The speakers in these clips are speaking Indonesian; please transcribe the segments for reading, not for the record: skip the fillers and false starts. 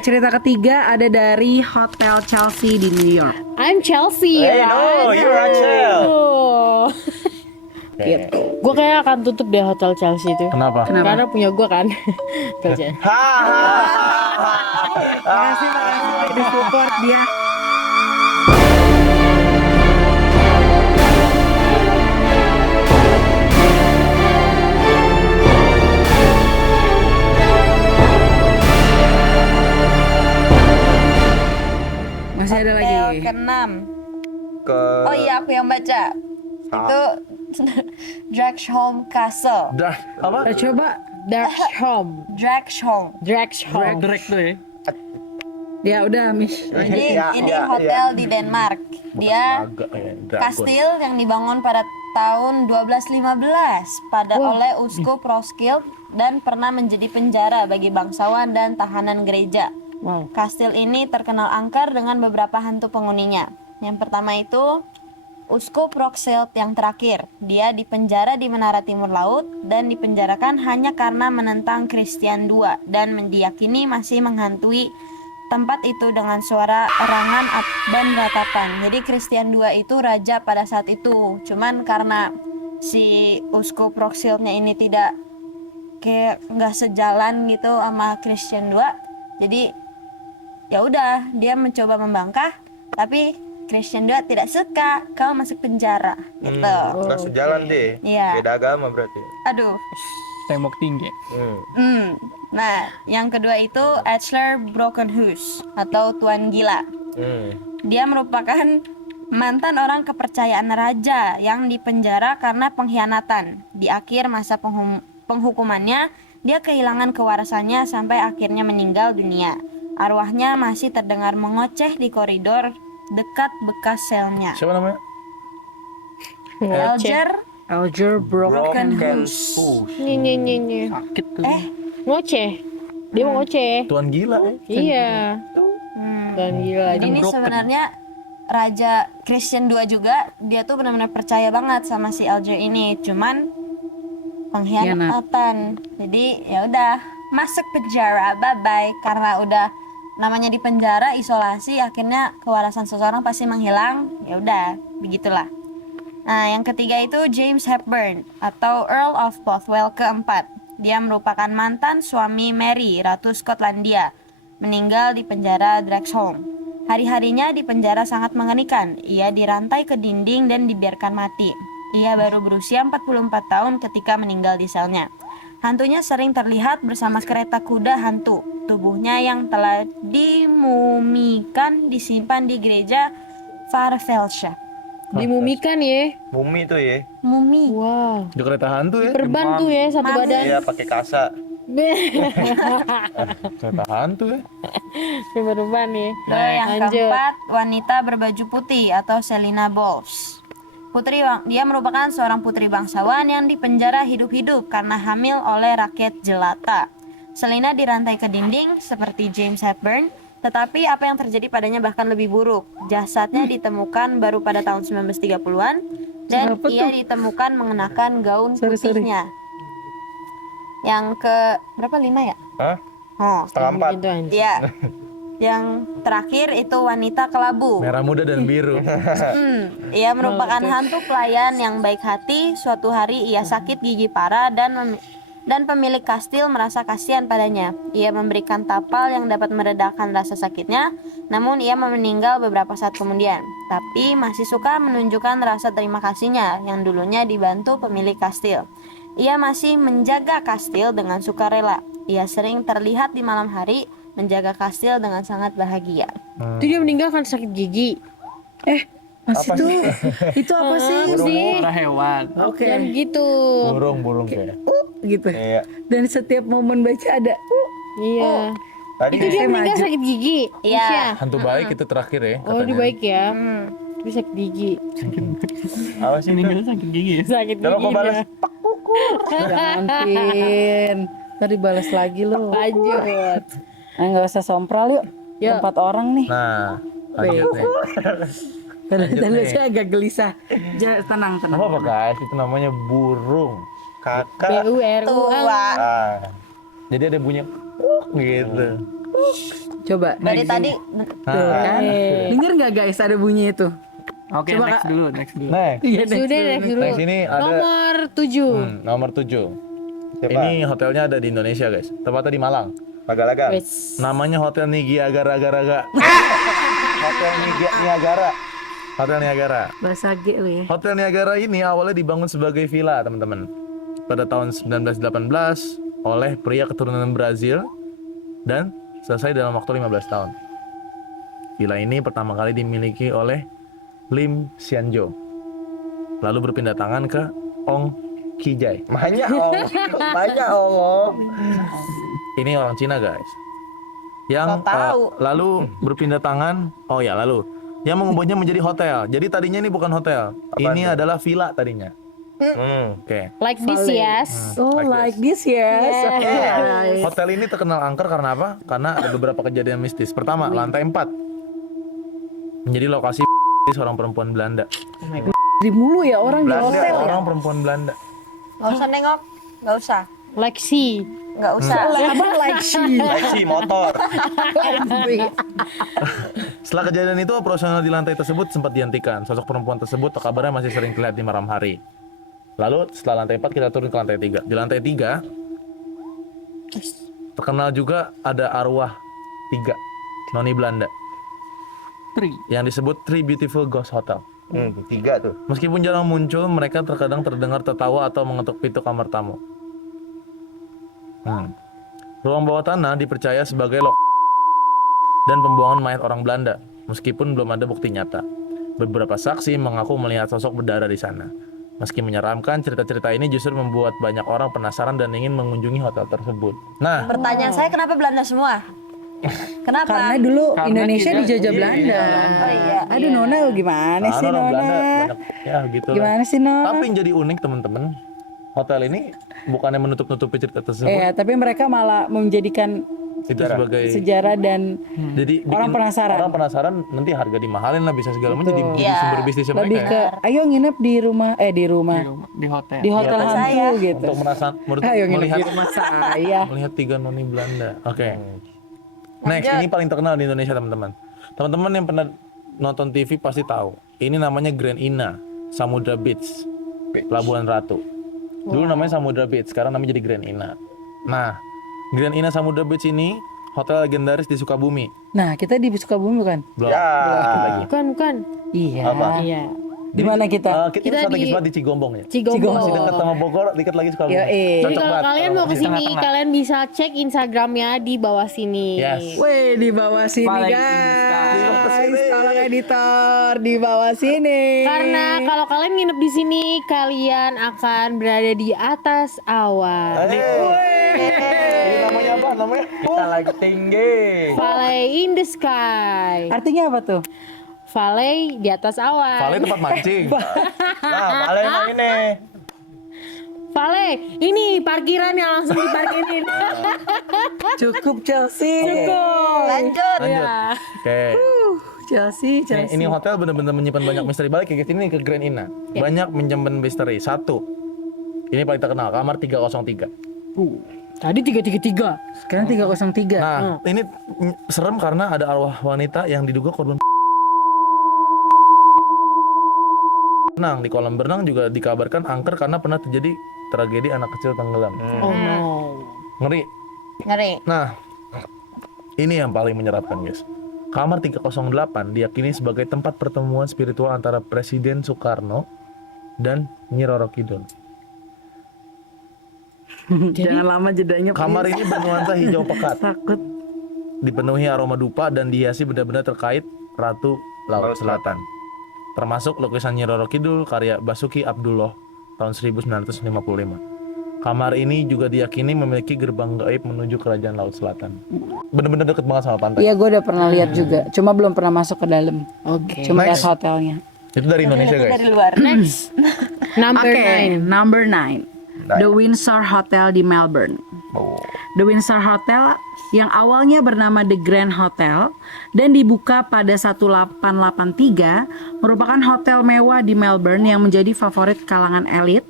Cerita ketiga ada dari Hotel Chelsea di New York. I'm Chelsea, Hey, right? no, you're Rachel. Oh. Gitu. Gue kayak akan tutup deh Hotel Chelsea itu. Kenapa? Karena punya gue kan. Hotel Chelsea. Makasih udah support dia. Masih ada lagi. Hotel ke-6. Oh iya, aku yang baca. Itu Dragsholm Castle. Apa? Coba Dragsholm. Dragsholm. Dragsholm. Drake tuh ya. ya udah Miss. Ini hotel di Denmark. Dia kastil yang dibangun pada tahun 1215 oleh uskup Roskilde dan pernah menjadi penjara bagi bangsawan dan tahanan gereja. Wow. Kastil ini terkenal angker dengan beberapa hantu penghuninya. Yang pertama itu Uskup Roskilde yang terakhir. Dia dipenjara di Menara Timur Laut dan dipenjarakan hanya karena menentang Christian II dan diyakini masih menghantui tempat itu dengan suara erangan dan ratapan. Jadi Christian II itu raja pada saat itu. Cuman karena si Uskup Roskilde-nya ini tidak kayak nggak sejalan gitu sama Christian II, jadi ya udah dia mencoba membangkang, tapi Christian II tidak suka, kau masuk penjara gitu. Nggak sejalan deh. Iya. Beda agama berarti. Aduh. Tembok tinggi. Nah, yang kedua itu Edler Brokenhuis atau Tuan Gila. Dia merupakan mantan orang kepercayaan raja yang dipenjara karena pengkhianatan. Di akhir masa penghukumannya, dia kehilangan kewarasannya sampai akhirnya meninggal dunia. Arwahnya masih terdengar mengoceh di koridor dekat bekas selnya. Siapa namanya? Alger Brokenhuis. Nye. Sakit tuh. Ngoceh. Dia mau ngoceh. Tuan gila. Iya. Dan gila. Ini sebenarnya Raja Christian II juga, dia tuh benar-benar percaya banget sama si Alger ini, cuman pengkhianatan. Jadi ya udah masuk penjara, bye bye. Karena udah namanya di penjara, isolasi, akhirnya kewarasan seseorang pasti menghilang. Ya udah, begitulah. Nah, yang ketiga itu James Hepburn atau Earl of Bothwell keempat. Dia merupakan mantan suami Mary, Ratu Skotlandia, meninggal di penjara Dragsholm. Hari-harinya di penjara sangat mengerikan. Ia dirantai ke dinding dan dibiarkan mati. Ia baru berusia 44 tahun ketika meninggal di selnya. Hantunya sering terlihat bersama kereta kuda hantu. Tubuhnya yang telah dimumikan disimpan di gereja Varfelsha. Dimumikan ya. Bumi tuh ya. Mumi. Wow. Di kereta hantu ya. Perban tuh ya satu badan. Iya, pakai kasa. Kereta hantu ya. Perban ya. Yang Lanjut. keempat, wanita berbaju putih atau Selina Bowles. Dia merupakan seorang putri bangsawan yang dipenjara hidup-hidup karena hamil oleh rakyat jelata. Selina dirantai ke dinding seperti James Hepburn, tetapi apa yang terjadi padanya bahkan lebih buruk. Jasadnya ditemukan baru pada tahun 1930-an dan ia ditemukan mengenakan gaun putihnya. Yang ke berapa, 5 ya? Hah? Oh, Setengah 4. Gitu anjing. iya. Yang terakhir itu wanita kelabu. Merah muda dan biru. Ia merupakan hantu pelayan yang baik hati. Suatu hari ia sakit gigi parah dan pemilik kastil merasa kasihan padanya. Ia memberikan tapal yang dapat meredakan rasa sakitnya, namun ia meninggal beberapa saat kemudian. Tapi masih suka menunjukkan rasa terima kasihnya yang dulunya dibantu pemilik kastil. Ia masih menjaga kastil dengan sukarela. Ia sering terlihat di malam hari menjaga kastil dengan sangat bahagia. Itu dia meninggal kan sakit gigi. Masih tuh. Itu apa sih? Burung hewan. Oke. Dan gitu. Burung kayak. Gitu. Iya. Dan setiap momen baca ada Iya. Tadi Itu dia meninggal sakit gigi. Iya. Iya. hantu baik itu terakhir ya. Oh, dia baik ya. Tapi sakit gigi. Apa sih itu? Meninggal sakit gigi ya? Sakit Coba gigi. kau balas. dia. Jangan Pin. Tadi balas lagi lo. Lanjut. Nggak usah sompral yuk. Yuk. 4 orang nih. Nah, lanjut nih. Tadi saya agak gelisah. Tenang. Apa guys? Itu namanya burung. Kakak. BURU. Tua. Ah. Jadi ada bunyi gitu. Coba. Dari tadi Tuh kan. Dengar nggak guys ada bunyi itu? Oke, Coba, next Kak. dulu, next dulu. Next. Iya, Sudah next dulu. Next ini ada Nomor 7. nomor 7. Siapa? Ini hotelnya ada di Indonesia guys. Tepatnya di Malang. Laga-laga. Namanya Hotel Niagara. Hotel Niagara. Hotel Niagara. Bahasa G lu ya. Hotel Niagara ini awalnya dibangun sebagai villa, teman-teman. Pada tahun 1918 oleh pria keturunan Brazil dan selesai dalam waktu 15 tahun. Villa ini pertama kali dimiliki oleh Lim Xianjo. Lalu berpindah tangan ke Ong Kijai. Banyak Allah. Ini orang Cina, guys. Yang So tahu. lalu berpindah tangan. Oh ya, lalu yang mengubahnya menjadi hotel. Jadi tadinya ini bukan hotel. Ini tuh? adalah villa tadinya. Oke. Like this, yes. Oh, like this yes. Okay. Hotel ini terkenal angker karena apa? Karena ada beberapa kejadian mistis. Pertama, lantai 4 menjadi lokasi seorang perempuan Belanda. Di mulu ya orang di hotel ya. Orang perempuan Belanda. nggak usah nengok, nggak usah, Lexi. nggak usah. Abang like she. Lexi motor. Setelah kejadian itu, operasional di lantai tersebut sempat dihentikan. Sosok perempuan tersebut kabarnya masih sering terlihat di malam hari. Lalu setelah lantai 4 kita turun ke lantai 3. Di lantai 3 terkenal juga ada arwah 3 noni Belanda 3. yang disebut Three Beautiful Ghost Hotel. 3 tuh. Meskipun jarang muncul, mereka terkadang terdengar tertawa atau mengetuk pintu kamar tamu. Ruang bawah tanah dipercaya sebagai dan pembuangan mayat orang Belanda, meskipun belum ada bukti nyata. Beberapa saksi mengaku melihat sosok berdarah di sana. Meski menyeramkan, cerita-cerita ini justru membuat banyak orang penasaran dan ingin mengunjungi hotel tersebut. Nah, Pertanyaan saya kenapa Belanda semua? Kenapa? Karena dulu Karena Indonesia kita- dijajah iya, Belanda. Oh iya. Aduh Nona lu gimana sih orang Nona? Belanda banyak, ya gitu lah. Gimana sih Nona? Tapi yang jadi unik teman-teman, hotel ini bukannya menutup-nutupi cerita tersebut, Iya, tapi mereka malah menjadikan itu sebagai sejarah dan jadi orang bikin penasaran. Orang penasaran, nanti harga dimahalin lah, bisa segala macam, jadi Iya. sumber bisnisnya mereka lebih ya. ke ayo nginep di rumah Di hotel. di hotel Iya, hantu saya. gitu. Untuk Ayo nginep melihat di rumah saya. melihat 3 noni Belanda. Oke. Next, ini paling terkenal di Indonesia teman-teman. Teman-teman yang pernah nonton TV pasti tahu. Ini namanya Grand Ina Samudra Beach, Pelabuhan Ratu. Dulu namanya Samudra Beach, sekarang namanya jadi Grand Ina. Nah, Grand Ina Samudra Beach ini hotel legendaris di Sukabumi. Nah, kita di Sukabumi bukan? Belum. Ya. Dikit lagi. Bukan. Iya. Iya. Di mana kita? Kita Kita strategis di- banget di Cigombong ya. Cigombong. Masih dekat sama Bogor, dikit lagi Sukabumi. Yo, Jadi Cocok kalau banget. kalian mau ke sini, Tengah-tengah. kalian bisa cek Instagramnya di bawah sini. Yes. Weh, di bawah sini Paling guys. Tolong editor di bawah sini. Karena kalau kalian nginep di sini, kalian akan berada di atas awan. Ini namanya apa? Namanya? Kita lagi tinggi. Valley in the sky. Artinya apa tuh? Valley di atas awan. Valley tempat mancing. Nah, paling yang ini. Valley, ini parkiran yang langsung diparkirin. Cukup Chelsea. Lanjut. Lanjut. Ya. Oke. Chelsea, Nih, Chelsea. ini hotel benar-benar menyimpan banyak misteri. Balik ke sini ke Grand Ina. Banyak menyimpan misteri. Satu. Ini paling terkenal, kamar 303. Tadi 333. Sekarang 303. Nah, ini serem karena ada arwah wanita yang diduga korban renang. Di kolam berenang juga dikabarkan angker karena pernah terjadi tragedi anak kecil tenggelam. Oh no. Ngeri. Ngeri. Nah, ini yang paling menyeramkan, guys. Kamar 308 diyakini sebagai tempat pertemuan spiritual antara Presiden Soekarno dan Nyi Roro Kidul. Jangan lama jedanya. Kamar ini bernuansa hijau pekat, Takut. dipenuhi aroma dupa dan dihiasi benda-benda terkait Ratu Laut Selatan. Termasuk lukisan Nyi Roro Kidul karya Basuki Abdullah tahun 1955. Kamar ini juga diyakini memiliki gerbang gaib menuju kerajaan Laut Selatan. Bener-bener deket banget sama pantai. Iya, gue udah pernah lihat juga. Cuma belum pernah masuk ke dalam. Oke. Cuma lihat Next. hotelnya. Itu dari Indonesia, guys. Dari luar. Next. Number Oke, 9. number 9. The Windsor Hotel di Melbourne. The Windsor Hotel yang awalnya bernama The Grand Hotel dan dibuka pada 1883 merupakan hotel mewah di Melbourne yang menjadi favorit kalangan elit,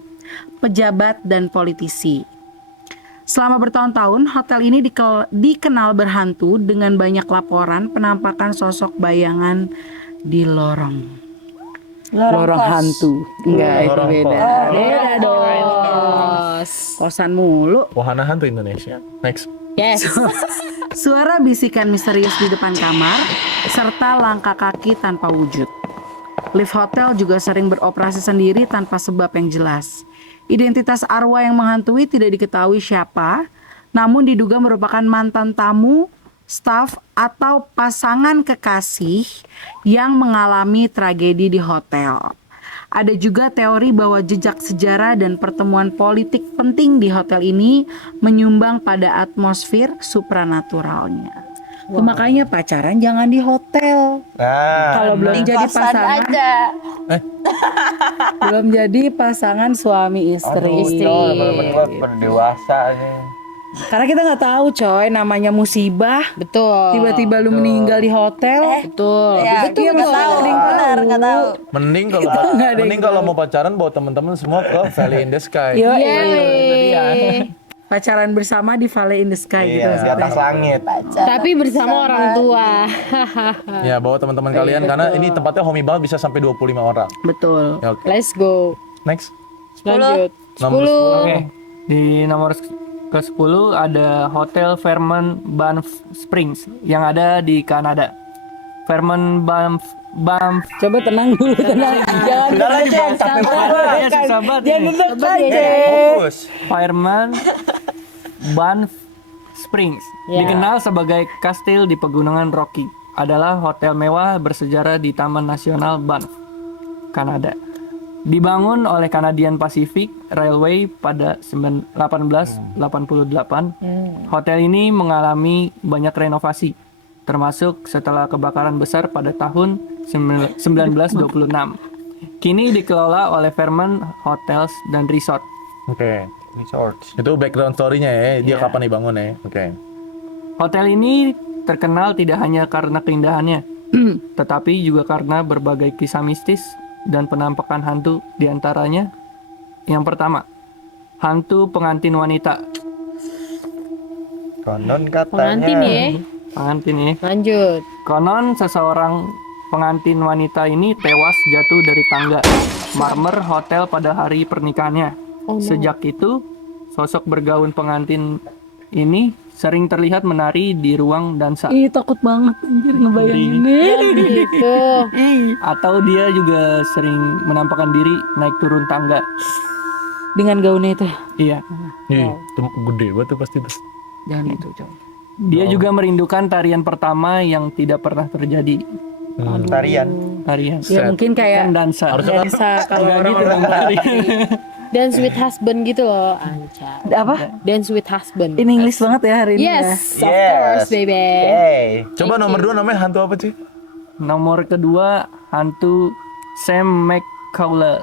pejabat dan politisi. Selama bertahun-tahun, hotel ini dikenal berhantu dengan banyak laporan penampakan sosok bayangan di lorong. Lorong hantu. Enggak, itu Lorong beda. kos. Beda dong. Kosan mulu. Wahana hantu Indonesia. Next. Yes. Suara bisikan misterius di depan kamar, serta langkah kaki tanpa wujud. Lift hotel juga sering beroperasi sendiri tanpa sebab yang jelas. Identitas arwah yang menghantui tidak diketahui siapa, namun diduga merupakan mantan tamu, staf, atau pasangan kekasih yang mengalami tragedi di hotel. Ada juga teori bahwa jejak sejarah dan pertemuan politik penting di hotel ini menyumbang pada atmosfer supranaturalnya. Tuh, makanya pacaran jangan di hotel. Nah, Kalau belum Di jadi kosan pasangan, aja. belum jadi pasangan suami istri. teman-teman gua berdewasa nih. Karena kita nggak tahu, coy, namanya musibah. Betul. Tiba-tiba lu meninggal di hotel. Betul. Ya, Betul, nggak betul. tahu, benar nggak tahu. Mending nggak ada yang kalau mau pacaran bawa teman-teman semua ke Valley in the Sky. Yo, Yeay. pacaran bersama di Valley in the Sky gitu. Iya, di atas langit. Tapi bersama orang tua. Ya, bawa teman-teman kalian karena ini tempatnya homey banget, bisa sampai 25 orang. Betul. Ya, oke. Let's go. Next. Lanjut. Nomor 10. Oke. Di nomor ke-10 ada Hotel Fairmont Banff Springs yang ada di Kanada. Fairmont Banff Coba tenang dulu, tenang. Jangan Udah lagi bang, capek banget. ya susah banget Jangan ini. deg-degan, Fokus. Fairmont Banff Springs dikenal sebagai kastil di Pegunungan Rocky. Adalah hotel mewah bersejarah di Taman Nasional Banff, Kanada. Dibangun oleh Canadian Pacific Railway pada 1888, hotel ini mengalami banyak renovasi, termasuk setelah kebakaran besar pada tahun 1926. Kini dikelola oleh Fairmont Hotels dan Resort. Oke. Resort. Itu background story-nya ya. Dia kapan dibangun ya. Oke. Hotel ini terkenal tidak hanya karena keindahannya, tetapi juga karena berbagai kisah mistis dan penampakan hantu, diantaranya yang pertama, hantu pengantin wanita. Konon katanya. Pengantin ya. Pengantin ya. Lanjut. Konon seseorang pengantin wanita ini tewas jatuh dari tangga marmer hotel pada hari pernikahannya. Sejak itu, sosok bergaun pengantin ini sering terlihat menari di ruang dansa. Ih, takut banget anjir ngebayanginnya. Gitu. Atau dia juga sering menampakkan diri naik turun tangga. Dengan gaunnya itu. Iya. Ih, itu gede banget tuh pasti tuh. Jangan itu, coy. Dia juga merindukan tarian pertama yang tidak pernah terjadi. Tarian. Tarian. Ya mungkin Kan kayak dansa. dansa kalau Enggak gitu orang-orang dong, tari. Dance with husband gitu loh, Anca. apa? Dance with husband. Ini English banget ya hari ini ya. Yes, of Yes. course, baby. Hey. Coba nomor 2 namanya hantu apa sih? Nomor kedua, hantu Sam McCauley.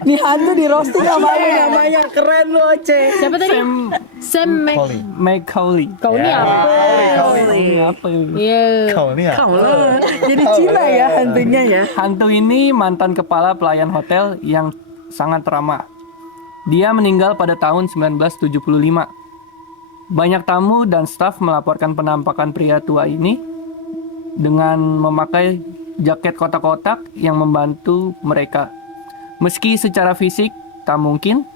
Nih hantu di roasting namanya keren loh, Ce. Siapa tadi? Sam McCauley. Kau ini apa? Ini apa ini? Iya. Kau ini ya? Jadi Cina ya hantunya ya. Hantu ini mantan kepala pelayan hotel yang sangat ramah. Dia meninggal pada tahun 1975. Banyak tamu dan staf melaporkan penampakan pria tua ini dengan memakai jaket kotak-kotak yang membantu mereka. Meski secara fisik tak mungkin,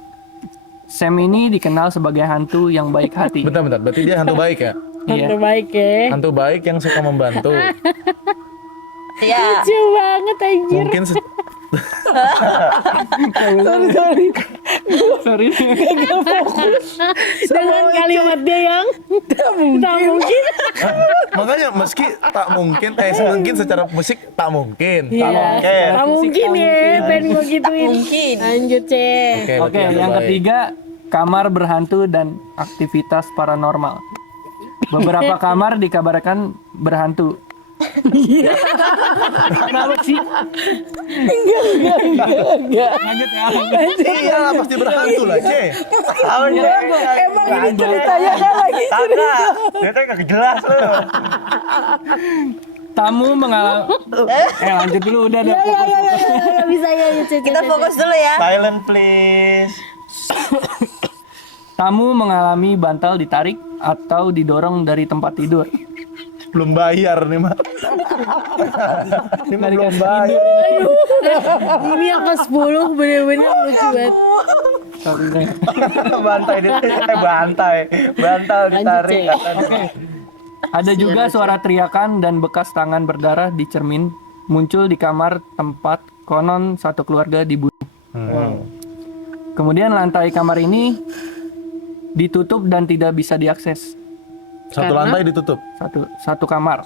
Sam ini dikenal sebagai hantu yang baik hati. Bentar. Berarti dia hantu baik ya? Iya. Terbaik ya. Hantu baik yang suka membantu. Ya, Lucu banget anjir. Mungkin Sorry. Dengan kalimat dia yang tak mungkin. makanya meski tak mungkin, mungkin secara musik tak mungkin. Iya. mungkin. Tak mungkin ya, pengen gue gituin. mungkin. Lanjut, Cek. Oke, Oke, berarti hantu yang baik. ketiga, kamar berhantu dan aktivitas paranormal. Beberapa kamar dikabarkan berhantu. Kenapa sih? Enggak. Lanjut ya. Iya, pasti berhantu lah, C. Emang ini ceritanya kan lagi Kagak. Ternyata nggak jelas loh. Tamu mengalami lanjut dulu udah deh. Ya, bisa ya. Kita fokus dulu ya. Silent please. Tamu mengalami bantal ditarik atau didorong dari tempat tidur. Belum bayar nih, Mak. Ini mah belum bayar. Ini yang ke-10 bener-bener lucu banget. Bantal ditarik. Ada juga suara teriakan dan bekas tangan berdarah di cermin muncul di kamar tempat konon satu keluarga dibunuh. Kemudian lantai kamar ini ditutup dan tidak bisa diakses. Satu lantai ditutup. Satu kamar.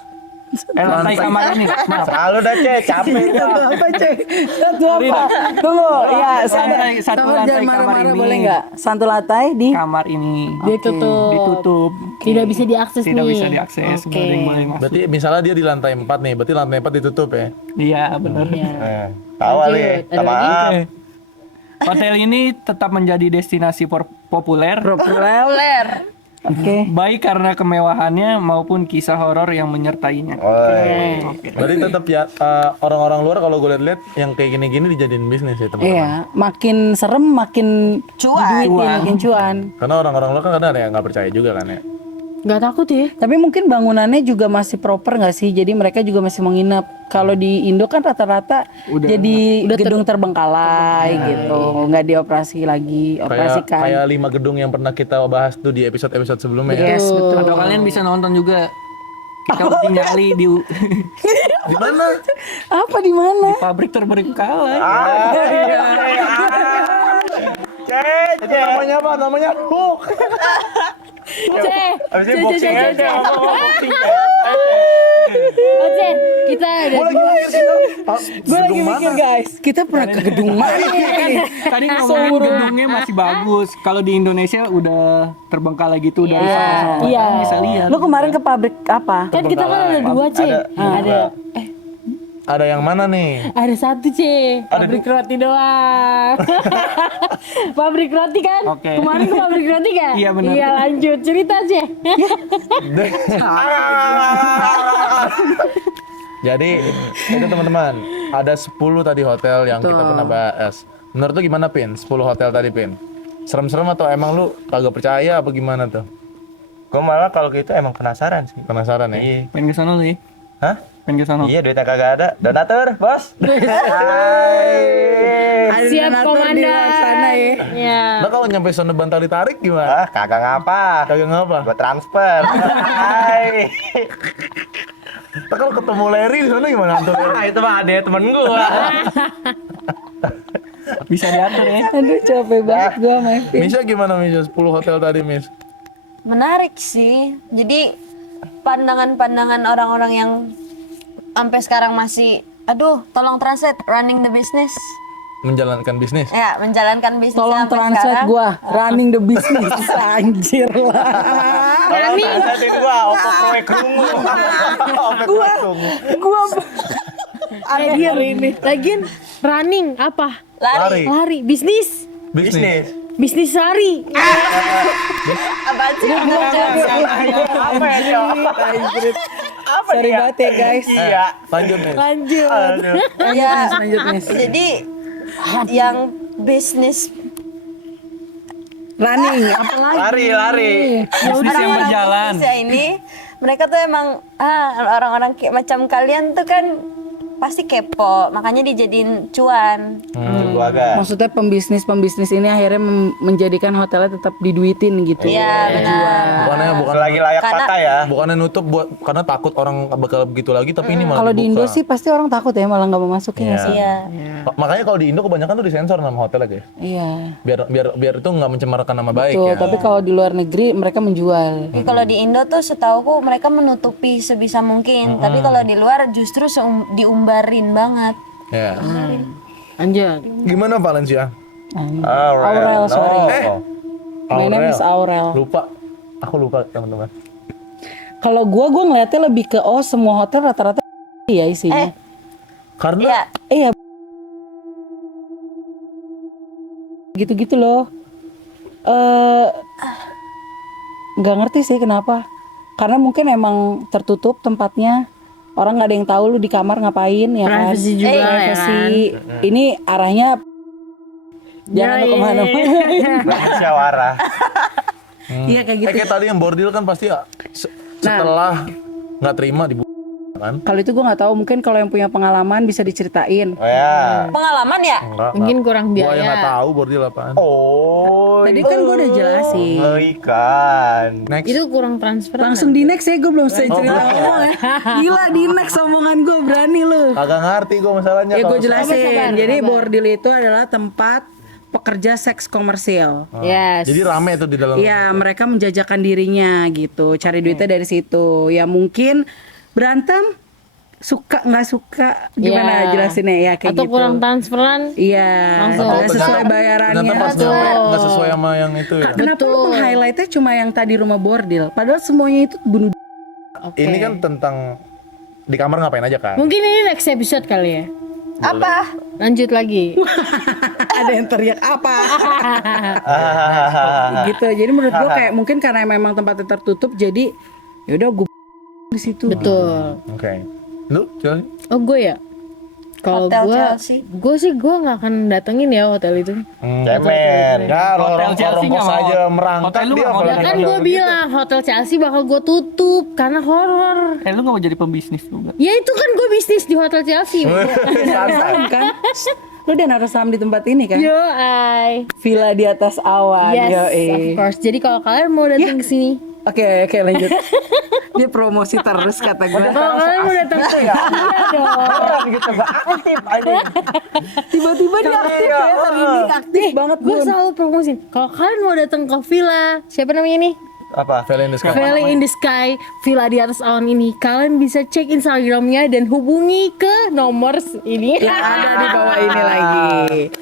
Lantai kamar ini. Maaf. Selalu dah cek, capek. Apa cek? Satu apa? Tunggu, ya Satu Sabar, lantai jangan kamar marah-marah ini. boleh nggak? Satu lantai di Kamar ini Ditutup. ditutup. Tidak bisa diakses Tidak nih. bisa diakses. Oke. Nggak ada yang boleh masuk. Berarti misalnya dia di lantai 4 nih, berarti lantai 4 ditutup ya. Iya benar. Tahu Lanjut, Ali, ada lagi? maaf. Hotel ini tetap menjadi destinasi populer, populer. Oke. baik karena kemewahannya maupun kisah horor yang menyertainya. Berarti tetap ya orang-orang luar kalau gue lihat yang kayak gini-gini dijadiin bisnis ya teman-teman. Iya, makin serem makin diduitin, makin cuan. Karena orang-orang luar kan kadang ada yang nggak percaya juga kan ya. Nggak takut ya? Tapi mungkin bangunannya juga masih proper nggak sih? Jadi mereka juga masih mau nginep. Kalau di Indo kan rata-rata jadi gedung terbengkalai gitu, nggak dioperasi lagi, operasikan. Kayak 5 gedung yang pernah kita bahas tuh di episode-episode sebelumnya ya. Yes, betul. Atau kalian bisa nonton juga kita uji nyali di Di mana? Apa di mana? pabrik terbengkalai. Cek. Namanya apa? Namanya Hook. Abis ini boxing aja. Oke, kita ada Gue lagi mikir guys, kita pernah ke gedung mana nih? Tadi ngomongin gedungnya masih bagus. Kalau di Indonesia udah terbengkalai gitu udah rusak. Iya. Bisa lihat. Lu kemarin ke pabrik apa? Kan kita kan ada 2 C. Ada Ada yang mana nih? ada 1 C. Pabrik roti doang. Pabrik roti kan? Oke. Kemarin ke pabrik roti kan? Iya, benar. Iya, lanjut cerita C. Jadi itu teman-teman, ada 10 tadi hotel yang kita pernah bahas. Menurut lu gimana Pin? 10 hotel tadi Pin? Serem-serem atau emang lu kagak percaya apa gimana tuh? Gue malah kalau gitu emang penasaran sih. Penasaran ya? Iya. Pengen ke sana lu ya? Hah? Pengen ke sana. Iya, duitnya kagak ada. Donatur, bos. Siap komandan. Sana ya. Ya. Nah kalau nyampe sana bantal ditarik gimana? Kagak ngapa. Kagak ngapa? Gua transfer. Hai. Nah, kalau ketemu Larry di sana gimana tuh? Itu mah ada temen gua. Bisa diatur ya. Aduh capek banget gue sama Evi. Misha gimana Misha? 10 hotel tadi Miss. Menarik sih. Jadi pandangan-pandangan orang-orang yang sampai sekarang masih, aduh, tolong translate running the business. Menjalankan bisnis. Ya, menjalankan bisnis Tolong sampai translate sekarang. gue running the business. Anjir lah. Tolong translatein gua, opo kowe krungu. Gue Lagian running apa? Lari. Lari, bisnis. Bisnis. Bisnis lari. Apaan sih? Apa ya, Cok? Apa sorry dia? banget ya guys. Iya. Lanjut Miss. Lanjut. Ya, Lanjut Miss. jadi yang bisnis Running apalagi? Lari. Bisnis yang berjalan. Indonesia ini mereka tuh emang orang-orang kayak macam kalian tuh kan pasti kepo, makanya dijadiin cuan. Gua agak. Maksudnya pembisnis ini akhirnya menjadikan hotelnya tetap diduitin gitu. Iya, benar. Bukan Lagi layak Karena- pakai ya. bukannya nutup buat karena takut orang bakal begitu lagi, tapi ini malah Kalau di dibuka. Indo sih pasti orang takut ya, malah nggak mau masukin ya sih. Iya. Makanya kalau di Indo kebanyakan tuh disensor nama hotelnya guys. Iya. Biar itu nggak mencemarkan nama baik Betul, ya. tapi kalau di luar negeri mereka menjual. Tapi kalau di Indo tuh setauku mereka menutupi sebisa mungkin. Tapi kalau di luar justru diumbarin banget. Ya. Lanjut. Gimana Valencia? Aurel, sorry. My name is Aurel. Aurel. Lupa. Aku lupa teman-teman. Kalau gua ngeliatnya lebih ke semua hotel rata-rata ya isinya. Karena Iya. Iya. Gitu-gitu loh. Nggak ngerti sih kenapa. Karena mungkin emang tertutup tempatnya. Orang nggak ada yang tahu lu di kamar ngapain ya kan. Privacy juga ya Privacy. Ini arahnya jangan Ya, kemana-mana. Musyawarah. Iya kayak gitu. Kayak tadi yang bordil kan pasti setelah nggak terima dibuka kan? Kalau itu gue nggak tahu, mungkin kalau yang punya pengalaman bisa diceritain. Oh ya. Pengalaman ya? Enggak. Mungkin kurang Gua yang nggak biaya. tahu bordil apaan. Oh. Tadi kan gue udah jelasin. Oh, ikan. Next. Itu kurang transfer. Langsung di next ya, gue belum selesai cerita ngomong ya. Gila di next omongan gue, berani lu. Kagak ngerti gue masalahnya. Ya gue kalau jelasin. Sabar. Jadi bordil itu adalah tempat pekerja seks komersil. Yes. Jadi rame tuh di dalam. Iya, mereka menjajakan dirinya gitu, cari duitnya dari situ. Ya mungkin berantem, suka nggak suka, gimana Iya. jelasinnya ya kayak Atau gitu. kurang transferan. Iya, Langsung. nggak sesuai bayarannya. Ternyata pas Betul. nyampe nggak sesuai sama yang itu ya. Kenapa lu highlightnya cuma yang tadi rumah bordil? Padahal semuanya itu bunuh. Oke. Ini kan tentang di kamar ngapain aja kan? Mungkin ini next episode kali ya. Apa? Lanjut lagi. Ada yang teriak apa? Gitu. Jadi menurut gua kayak mungkin karena memang tempatnya tertutup, jadi yaudah gue di situ. Betul. Oke. Lu coba. Oh gue ya. Kalau Hotel gue, Chelsea. gue nggak akan datengin ya hotel itu. Cemen. Ya, orang Chelsea orang nggak kos mau. aja merangkak Hotel lu dia. nggak mau apalagi Ya kan hotel gue gitu. bilang hotel Chelsea bakal gue tutup karena horor. Lu gak mau jadi pembisnis juga? Ya itu kan gue bisnis di hotel Chelsea. Saham kan? Lu udah naruh saham di tempat ini kan? Yo ay. Villa di atas awan. Yes, Yoi. of course. Jadi kalau kalian mau datang ke sini, Oke, lanjut. Dia promosi terus kata gue. kalau kalian mau datang ke sini, iya dong. Gitu gak aktif aja. Tiba-tiba dia aktif ya hari ini aktif banget Gue Bun. selalu promosin. Kalau kalian mau datang ke villa, siapa namanya nih? Apa? Valley in the Sky. Valley in the Sky, villa di atas awan ini. Kalian bisa cek Instagramnya dan hubungi ke nomor ini. Yang ada di bawah ini lagi.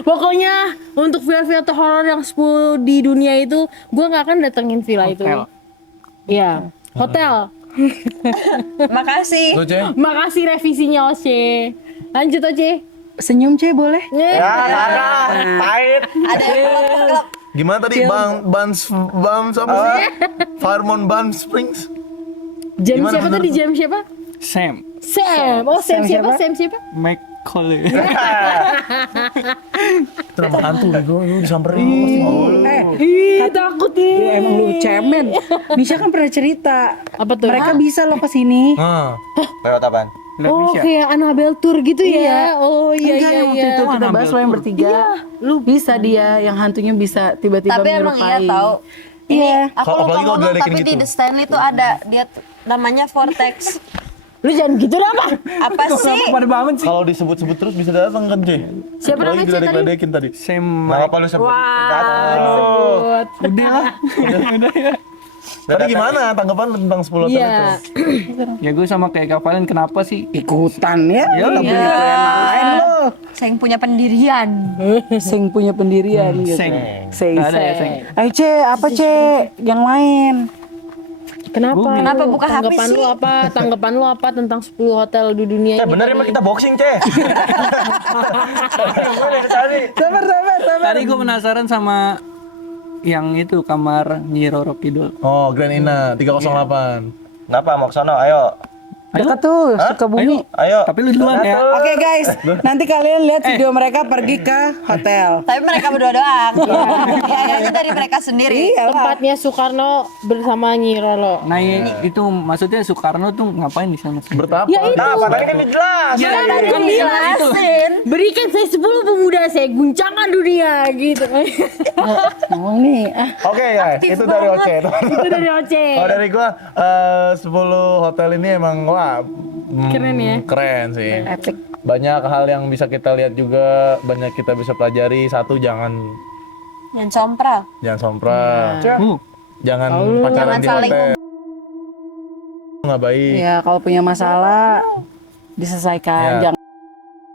Pokoknya untuk villa-villa terhoror yang 10 di dunia itu, gue nggak akan datengin villa itu. Hotel. Iya, hotel. Makasih. Lu Ceng? Makasih revisinya Oce. Lanjut Oce. Senyum C boleh? Ya, sana. Pahit. Ada yang kelep-kelep. Gimana tadi Bans apa sih? Farmon Bans Springs? Jam Gimana siapa bener tadi? tuh? Jam siapa? Sam. Sam. Oh Sam siapa? Sam siapa? McCauley. Itu nama hantu lu disamperin lu pasti mau. Ih, takut Ya, nih. emang lu cemen. Nisha kan pernah cerita. Apa tuh? Mereka bisa loh kesini. Nah, Lewat apaan? Oh, kayak Annabelle Tour gitu ya. Oh iya Enggak, iya yang waktu iya. itu kita bahas lo yang bertiga. Lu bisa dia yang hantunya bisa tiba-tiba Tapi emang iya menyerupai. tahu. Iya. Aku Kalau lupa apalagi kalau ngomong diledekin tapi di gitu. The Stanley tuh ada dia namanya Vortex. Lu jangan gitu dah, Pak. Apa sih? Pada banget sih. kalau disebut-sebut terus bisa datang kan, C? Siapa namanya, C, tadi? Diledekin tadi. Sam. Nggak apa lu sebut. Disebut. Udah lah. Udah ya. Tadi gimana tanggapan tentang 10 hotel Iya. itu? Ya gue sama kayak Kak Valen, kenapa sih? Ikutan ya. Ya, Lu punya iya. plan lain lo. Saya yang punya pendirian. Sing punya pendirian gitu. Seng. Seng. Nggak ada ya, Seng. Ayo C, apa C? Yang lain. Kenapa? Kenapa buka HP Tanggapan sih? lu apa? Tanggapan lu apa tentang 10 hotel di dunia ini? Bener emang kita boxing, Ce. Sabar. Tadi gue penasaran sama yang itu kamar Nyi Roro Kidul. Oh, Grand Ina 308. Kenapa mau kesana? Ayo. Dekat tuh, Sukabumi. Ayo. Tapi lu duluan ya. Oke guys, nanti kalian lihat video mereka pergi ke hotel. Tapi mereka berdua doang. Biayanya dari mereka sendiri. Iya lah. Tempatnya Soekarno bersama Nyi Roro. Nah itu maksudnya Soekarno tuh ngapain di sana? Bertapa? Ya itu. Nah, tadi kan dijelas. Ya, Tadi kan dijelasin. Berikan saya 10 pemuda saya guncangkan dunia gitu. Ngomong nih. Oke ya, itu dari Oce. Itu dari Oce. Kalau dari gua 10 hotel ini emang wah Keren ya? Keren sih. Epic. Banyak hal yang bisa kita lihat juga, banyak kita bisa pelajari. Satu, jangan Yang compral. sompral, jangan pacaran Jangan di saling hotel. Nggak baik. Ya kalau punya masalah diselesaikan. Ya. Jangan.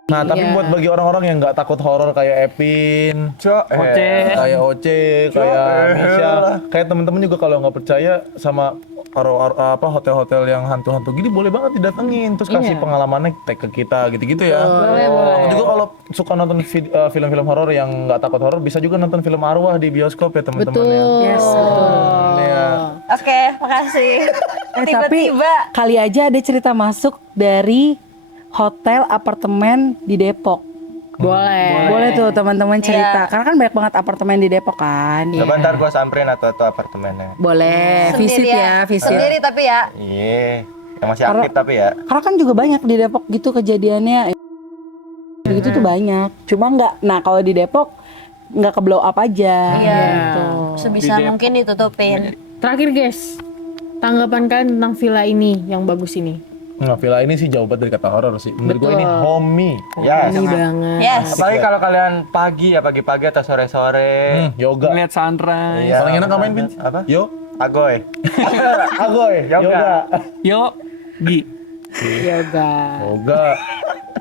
Nah, tapi buat bagi orang-orang yang nggak takut horor kayak Epin, Oce. kayak Oce, kayak Misha, kayak temen-temen juga kalau nggak percaya sama hotel-hotel yang hantu-hantu gini boleh banget didatengin, terus kasih pengalamannya tag ke kita gitu-gitu ya. Boleh. Juga kalau suka nonton film-film horor yang nggak takut horor bisa juga nonton film arwah di bioskop ya teman-teman ya. Betul. Yes, betul. Ya. Oke, makasih. Tapi Tiba-tiba. kali aja ada cerita masuk dari hotel apartemen di Depok. Boleh tuh teman-teman cerita. Karena kan banyak banget apartemen di Depok kan. Coba ntar gua samperin atau apartemennya. Boleh visit ya, visit. Sendiri tapi ya. Iya, yang masih aktif tapi ya. Karena kan juga banyak di Depok gitu kejadiannya. Gitu tuh banyak. Cuma nggak. Nah kalau di Depok nggak ke blow up aja. Iya. Gitu. Sebisa mungkin ditutupin. Terakhir guys, tanggapan kalian tentang villa ini yang bagus ini. Nggak, villa ini sih jauh banget dari kata horor sih. Menurut gue ini homey. Yes. Ini banget. Yes. Apalagi kalau kalian pagi atau sore-sore. Yoga. Ngeliat sunrise. Iya. Paling enak ngapain, Bin? Apa? Yo. Agoy. Agoy. Yoga. Yuk, Gi. Yoga. Yoga.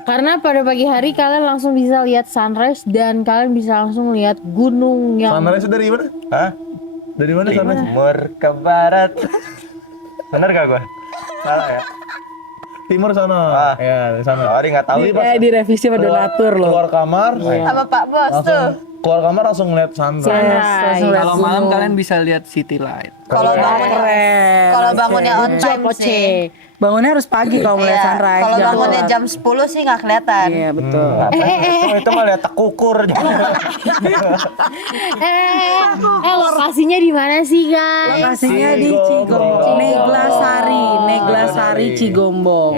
Karena pada pagi hari kalian langsung bisa lihat sunrise dan kalian bisa langsung lihat gunung yang Sunrise dari mana? Hah? Dari mana sunrise? Timur ke barat. Bener gak gua? Salah ya? Timur sana. Ya, dari sana. Sorry nggak tahu. Direvisi sama donatur loh. Keluar kamar, Sama Pak Bos tuh. langsung keluar kamar langsung ngeliat sunrise. Kalau malam kalian bisa lihat city light. Kalau bangunnya on time sih. Bangunnya harus pagi kalau Iya. ngeliat sunrise. Kalau jangan bangunnya telat. jam 10 sih nggak kelihatan. Iya betul. Itu mah lihat tekukur. lokasinya di mana sih guys? Lokasinya di Cigombong. Neglasari Cigombong.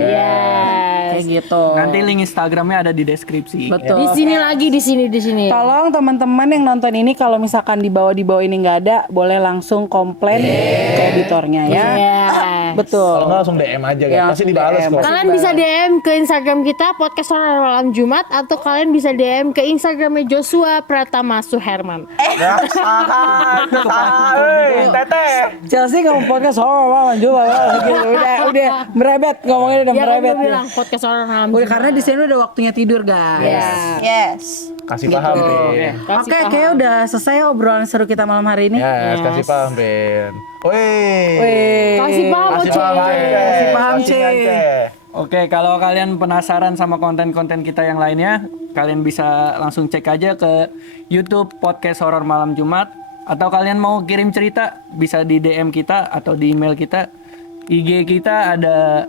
Kayak gitu. Nanti link Instagramnya ada di deskripsi. Betul. Di sini lagi di sini. Tolong teman-teman yang nonton ini kalau misalkan di bawah ini nggak ada, boleh langsung komplain ke editornya ya. Betul. Kalau nggak langsung DM aja kan, Ya, pasti langsung dibales DM. kok. Kalian bisa DM ke Instagram kita podcast Horor Malam Jumat atau kalian bisa DM ke Instagramnya Joshua Pratama Suherman. Teteh. Chelsea ngomong podcast horor banget juga udah merebet ngomongnya udah Ya kan merebet. gue bilang podcast Horor Malam Udah Jumat. karena di sini udah waktunya tidur guys. Yes. Kasih paham, Bin. Oke, kayaknya udah selesai obrolan seru kita malam hari ini. Yes, kasih paham, Bin. Wih. Kasih paham, Kasih Oce. paham, Kasih paham, C. Oke, kalau kalian penasaran sama konten-konten kita yang lainnya, kalian bisa langsung cek aja ke YouTube Podcast Horor Malam Jumat. Atau kalian mau kirim cerita, bisa di DM kita atau di email kita. IG kita ada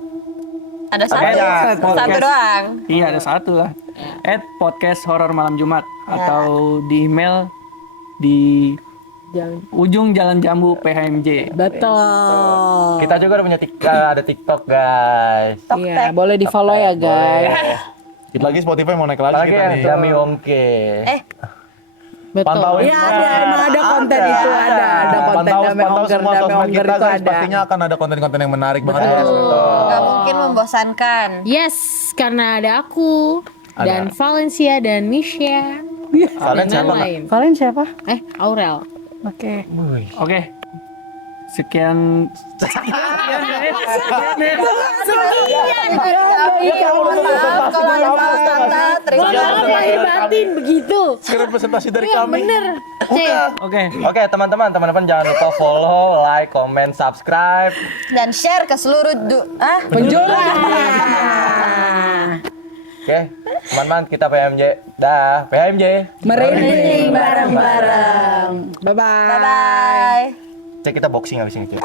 Ada satu doang. Iya ada satu lah. @podcast horor malam Jumat atau di email di ujung Jalan Jambu PHMJ. Betul. Kita juga udah punya ada TikTok guys. Iya, boleh di follow ya guys. Kita lagi Spotify mau naik lagi Apalagi kita yang nih. Jami Wongke. Betul. Pantauin Iya ada, emang ada konten itu ada konten pantau Dame semua Ongger sosmed kita itu guys, ada. pastinya akan ada konten-konten yang menarik banget. Nggak mungkin membosankan. Yes, karena ada aku dan Valencia dan Misha Kalian dan siapa Kak? lain. Kalian siapa? Aurel. Oke. Oke. Sekian Kalau ada malas tante, terima Maaf lahir batin begitu. Sekarang presentasi dari Iya kami. bener. C. Oke. Oke teman-teman jangan lupa follow, like, comment, subscribe. dan share ke seluruh Penjuru. Oke, teman-teman kita PMJ. Dah, PMJ. Merinding bareng-bareng. Bye bye. Bye bye. Cek kita boxing habis ini. Cek.